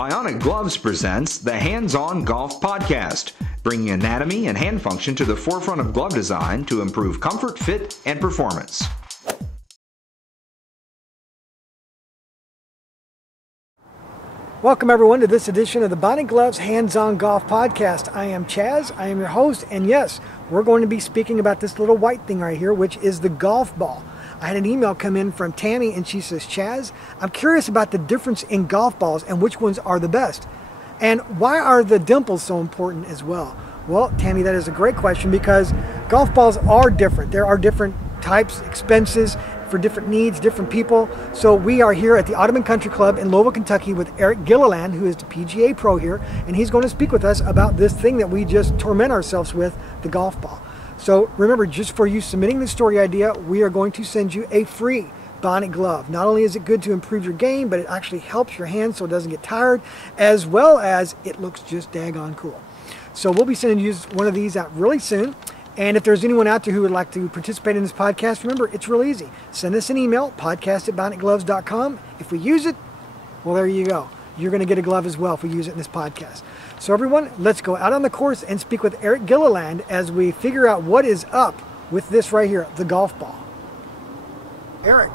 Bionic Gloves presents the Hands-On Golf Podcast, bringing anatomy and hand function to the forefront of glove design to improve comfort, fit, and performance. Welcome everyone to this edition of the Bionic Gloves Hands-On Golf Podcast. I am Chaz, I am your host, and yes, we're going to be speaking about this little white thing right here, which is the golf ball. I had an email come in from Tammy and she says, Chaz, I'm curious about the difference in golf balls and which ones are the best. And why are the dimples so important as well? Well, Tammy, that is a great question because golf balls are different. There are different types, expenses, for different needs, different people. So we are here at the Audubon Country Club in Louisville, Kentucky with Eric Gilliland, who is the PGA pro here, and he's going to speak with us about this thing that we just torment ourselves with, the golf ball. So remember, just for you submitting the story idea, we are going to send you a free Bionic glove. Not only is it good to improve your game, but it actually helps your hand so it doesn't get tired, as well as it looks just daggone cool. So we'll be sending you one of these out really soon. And if there's anyone out there who would like to participate in this podcast, remember, it's real easy. Send us an email, podcast@bionicgloves.com. If we use it, well, there you go. You're going to get a glove as well if we use it in this podcast. So everyone, let's go out on the course and speak with Eric Gilliland as we figure out what is up with this right here, the golf ball. Eric,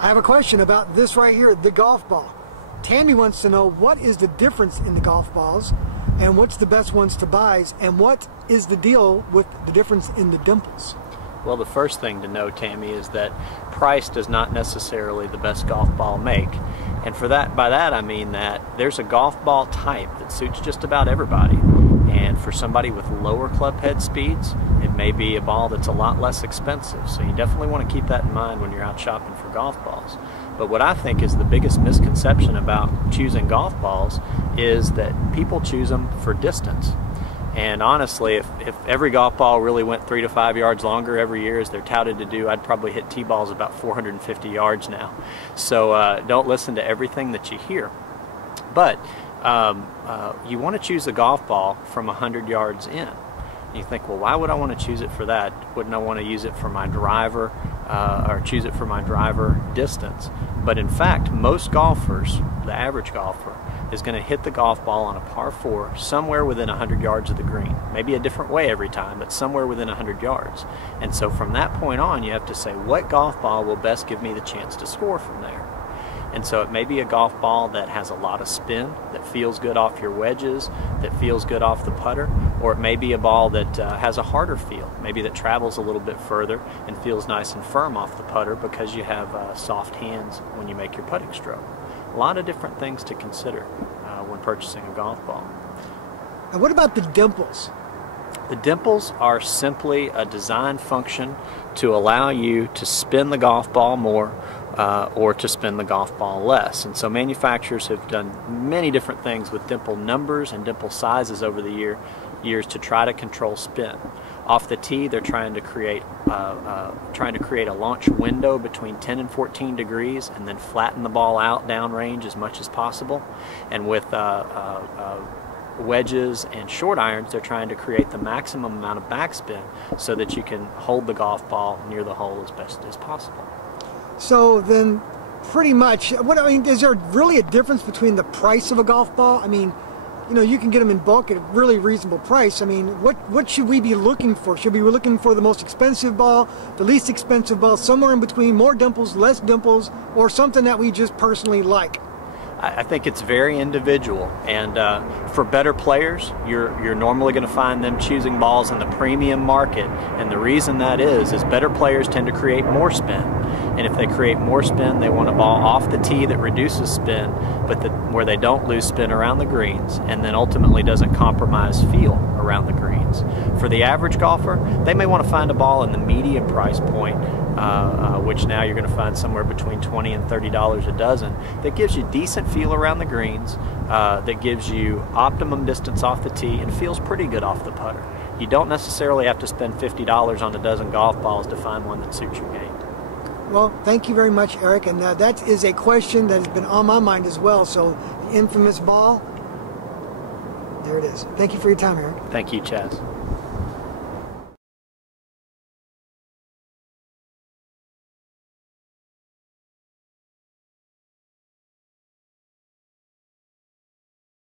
I have a question about this right here, the golf ball. Tammy wants to know what is the difference in the golf balls and what's the best ones to buy, and what is the deal with the difference in the dimples? Well, the first thing to know, Tammy, is that price does not necessarily the best golf ball make. And by that I mean that there's a golf ball type that suits just about everybody. And for somebody with lower club head speeds, it may be a ball that's a lot less expensive. So you definitely want to keep that in mind when you're out shopping for golf balls. But what I think is the biggest misconception about choosing golf balls is that people choose them for distance. And honestly, if every golf ball really went 3 to 5 yards longer every year as they're touted to do, I'd probably hit tee balls about 450 yards now. So don't listen to everything that you hear. But you want to choose a golf ball from 100 yards in. You think, well, why would I want to choose it for that? Wouldn't I want to use it for my driver or choose it for my driver distance? But in fact, most golfers, the average golfer, is going to hit the golf ball on a par 4 somewhere within 100 yards of the green. Maybe a different way every time, but somewhere within 100 yards. And so from that point on, you have to say, what golf ball will best give me the chance to score from there? And so it may be a golf ball that has a lot of spin, that feels good off your wedges, that feels good off the putter, or it may be a ball that has a harder feel, maybe that travels a little bit further and feels nice and firm off the putter because you have soft hands when you make your putting stroke. A lot of different things to consider when purchasing a golf ball. And what about the dimples? The dimples are simply a design function to allow you to spin the golf ball more or to spin the golf ball less. And so manufacturers have done many different things with dimple numbers and dimple sizes over the years to try to control spin. Off the tee, they're trying to create a launch window between 10 and 14 degrees and then flatten the ball out downrange as much as possible. And with wedges and short irons, they're trying to create the maximum amount of backspin so that you can hold the golf ball near the hole as best as possible. So then, pretty much, is there really a difference between the price of a golf ball? I mean, you know, you can get them in bulk at a really reasonable price. I mean, what should we be looking for? Should we be looking for the most expensive ball, the least expensive ball, somewhere in between, more dimples, less dimples, or something that we just personally like? I think it's very individual, and for better players, you're normally going to find them choosing balls in the premium market, and the reason that is better players tend to create more spin, and if they create more spin, they want a ball off the tee that reduces spin, but where they don't lose spin around the greens, and then ultimately doesn't compromise feel around the greens. For the average golfer, they may want to find a ball in the medium price point, which now you're going to find somewhere between $20 and $30 a dozen, that gives you decent feel around the greens, that gives you optimum distance off the tee and feels pretty good off the putter. You don't necessarily have to spend $50 on a dozen golf balls to find one that suits your game. Well, thank you very much, Eric, and that is a question that has been on my mind as well. So the infamous ball, there it is. Thank you for your time, Eric. Thank you, Chaz.